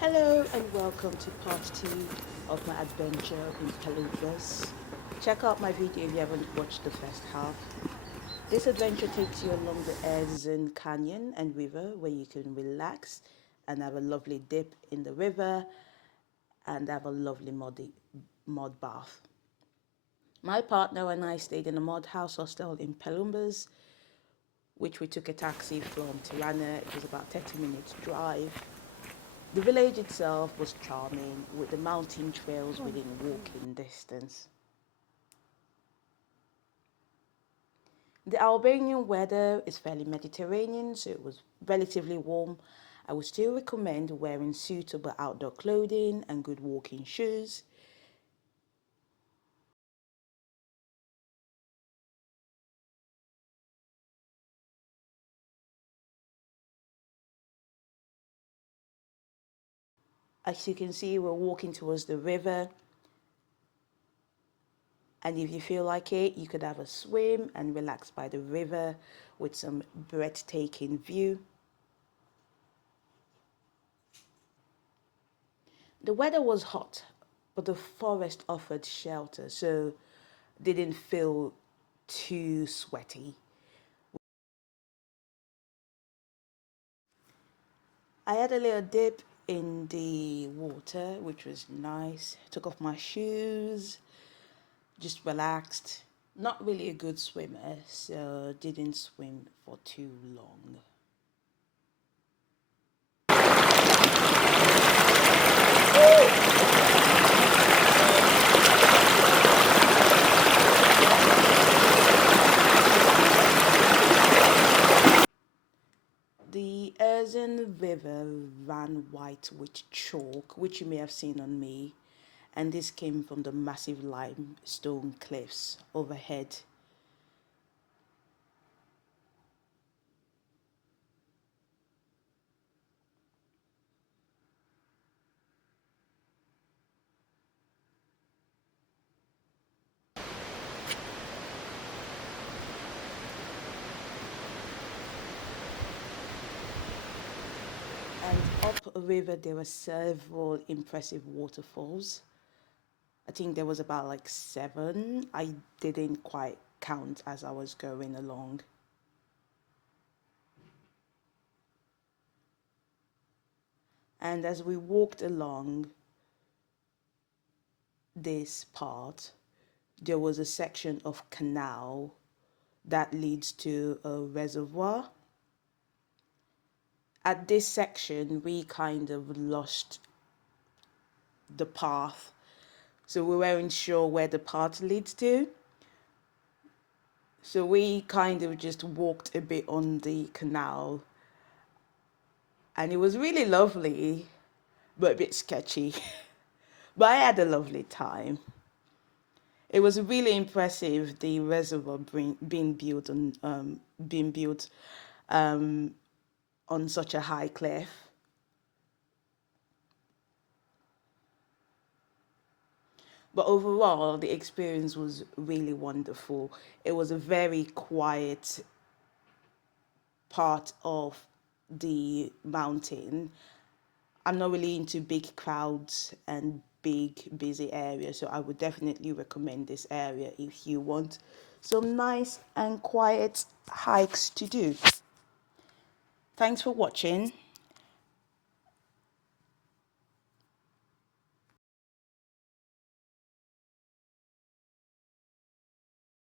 Hello and welcome to part 2 of my adventure in Pellumbas. Check out my video if you haven't watched the first half. This adventure takes you along the Erzen canyon and river where you can relax and have a lovely dip in the river and have a lovely mud bath. My partner and I stayed in a mud house hostel in Pellumbas, which we took a taxi from Tirana. It was about 30 minutes drive. The village itself was charming, with the mountain trails within walking distance. The Albanian weather is fairly Mediterranean, so it was relatively warm. I would still recommend wearing suitable outdoor clothing and good walking shoes. As you can see, we're walking towards the river, and if you feel like it, you could have a swim and relax by the river with some breathtaking view. The weather was hot, but the forest offered shelter, so didn't feel too sweaty. I had a little dip in the water, which was nice. Took off my shoes, just relaxed. Not really a good swimmer, so didn't swim for too long. The Erzen River ran white with chalk, which you may have seen on me, and this came from the massive limestone cliffs overhead. And upriver, there were several impressive waterfalls. I think there was about like 7. I didn't quite count as I was going along. And as we walked along this part, there was a section of canal that leads to a reservoir. At this section, we kind of lost the path, so we weren't sure where the path leads to. So we kind of just walked a bit on the canal, and it was really lovely, but a bit sketchy. But I had a lovely time. It was really impressive, the reservoir being built um, on such a high cliff. But overall, the experience was really wonderful. It was a very quiet part of the mountain. I'm not really into big crowds and big busy areas, so I would definitely recommend this area if you want some nice and quiet hikes to do. Thanks for watching.